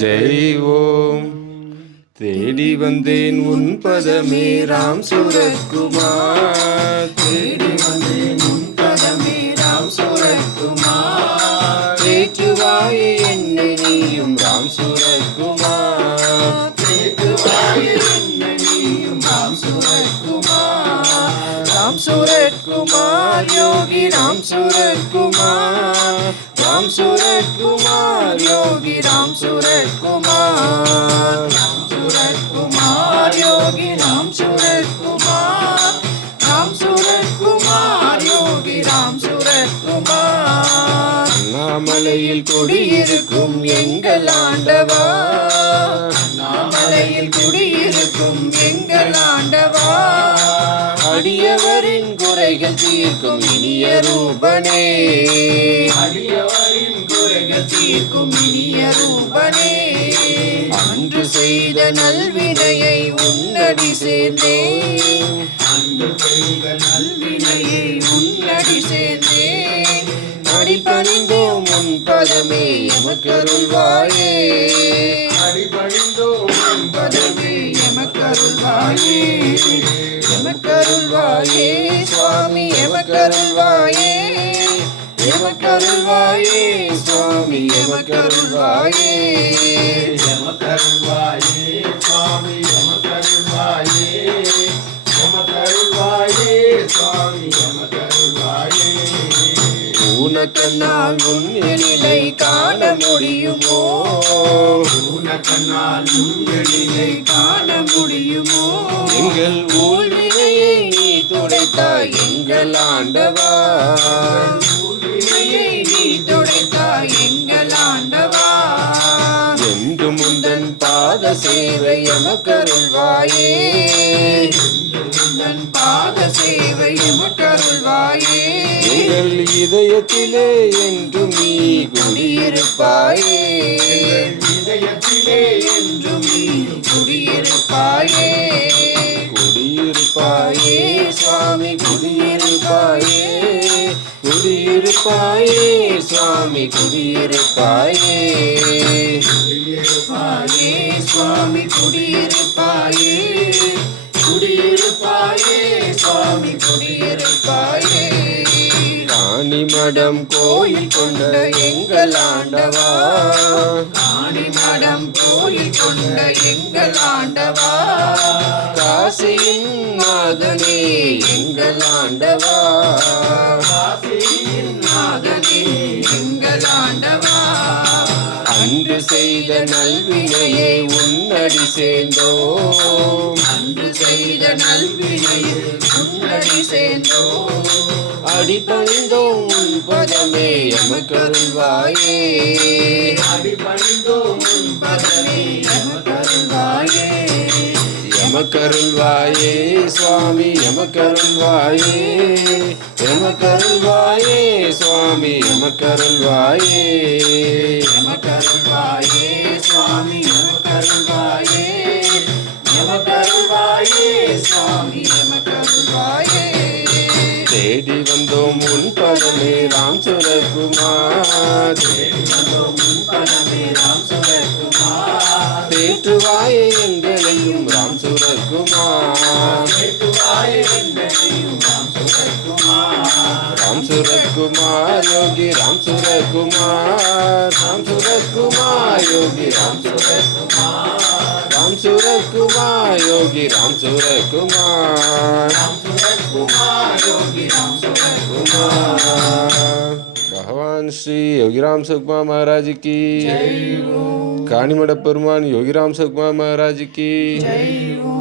ஜெய் ஓம். தேடி வந்தேன் உன் பதமே ராம் சூரத்குமார், தேடி வந்தேன் உன் பதமே ராம் சூரத்குமார். தேற்றுவாயே என்னை நீயும் ராம் சூரத்குமார், தேற்றுவாயே என்னை நீயும் ராம் சூரத்குமார். ராம் சூரத்குமார் யோகி ராம் சூரத்குமார், ராம் சூரத்குமார் யோகி ராம் சூரத்குமார். ராம் சூரத்குமார் யோகி ராம் சூரத்குமார், ராம் சூரத்குமார் யோகி ராம் சூரத்குமார். அண்ணாமலையில் குடியிருக்கும் எங்கள் ஆண்டவா, அண்ணாமலையில் குடியிருக்கும் எங்கள் ஆண்டவா. அடியவரின் குறைகள் தீர்க்கும் இனிய ரூபனே, அடியவரின் குறைகள் தீர்க்கும் இனிய ரூபனே. அன்று செய்த நல்வினையை உன்னடி சேர்ந்தேன், அன்று செய்த நல்வினையை உன்னடி சேர்ந்தேன். அடிபணிந்தோம் உன் பதமே எமக்கருள்வாயே, அடிபணிந்தோம் உன் பதமே எமக்கருள்வாயே. எமக்கருள்வாயே சுவாமி எமக்கருள்வாயே, எமக்கருள்வாயே சுவாமி எமக்கருள்வாயே. எமக்கருள்வாயே சுவாமி எமக்கருள்வாயே, எமக்கருள்வாயே சுவாமி எமக்கருள்வாயே. ஊனக்கண்ணால் உன் எழிலை காண முடியுமோ, ஊனக்கண்ணால் உன் எழிலை காண முடியுமோ. எங்கள் ஊழ்வினையை நீ துடைத்தாய் எங்கள் ஆண்டவா, ஊழ்வினையை நீ துடைத்தாய் எங்கள் ஆண்டவா. என்று முந்தன் பாத சேவை எமக்கருள்வாயே, முந்தன் பாத சேவை எமக்கருள்வாயே. எங்கள் இதயத்திலே என்றும் நீ குடியிருப்பாயே, இதயத்திலே என்றும் நீ குடியிருப்பாயே. குடியிருப்பாயே சுவாமி குடியிருப்பாயே, குடியிருப்பாயே சுவாமி குடியிருப்பாயே. குடியிருப்பாயே சுவாமி குடியிருப்பாயே, குடியிருப்பாயே சுவாமி குடியிருப்பாயே. ராணிமடம் கோயில் கொண்ட எங்கள் ஆண்டவா, ராணிமடம் கோயில் கொண்ட எங்கள் ஆண்டவா. காசியின் நாதனே எங்கள் ஆண்டவா, காசியின் நாதனே எங்கள் ஆண்டவா. அன்று செய்த நல்வினையை உன்னடி சேர்ந்தோம், அன்று செய்த நல்வினையை உன்னடி சேர்ந்தோம். அடிபணிந்தோம் உன் பதமே எமக்கருள்வாயே, அடிபணிந்தோம் உன் பதமே எமக்கருள்வாயே. எமக்கருள்வாயே சுவாமி எமக்கருள்வாயே, எமக்கருள்வாயே சுவாமி எமக்கருள்வாயே. எமக்கருள்வாயே சுவாமி எமக்கருள்வாயே, எமக்கருள்வாயே சுவாமி எமக்கருள்வாயே. தேடி வந்தோம் உன் பதமே ராம் சூரத்குமார், தேடி வந்தோம் உன் பதமே ராம் சூரத்குமார். தேற்றுவாயே எங்களையும் ராம் சூரத்குமார், தேற்றுவாயே எங்களையும் ராம் சூரத்குமார். ராம் சூரத்குமார் யோகி ராம் சூரத்குமார், ராம் சூரத்குமார் யோகி ராம் சூரத்குமார். ராம் சூரத்குமார் யோகி ராம் சூரத்குமார், ராம் சூரத்குமார் யோகி ராम सूरत्कुमार. भगवान श्री योगीराम सुखमा महाराज की जय हो. काणीमठ पेरुमान योगीराम सुखमा महाराज की जय हो.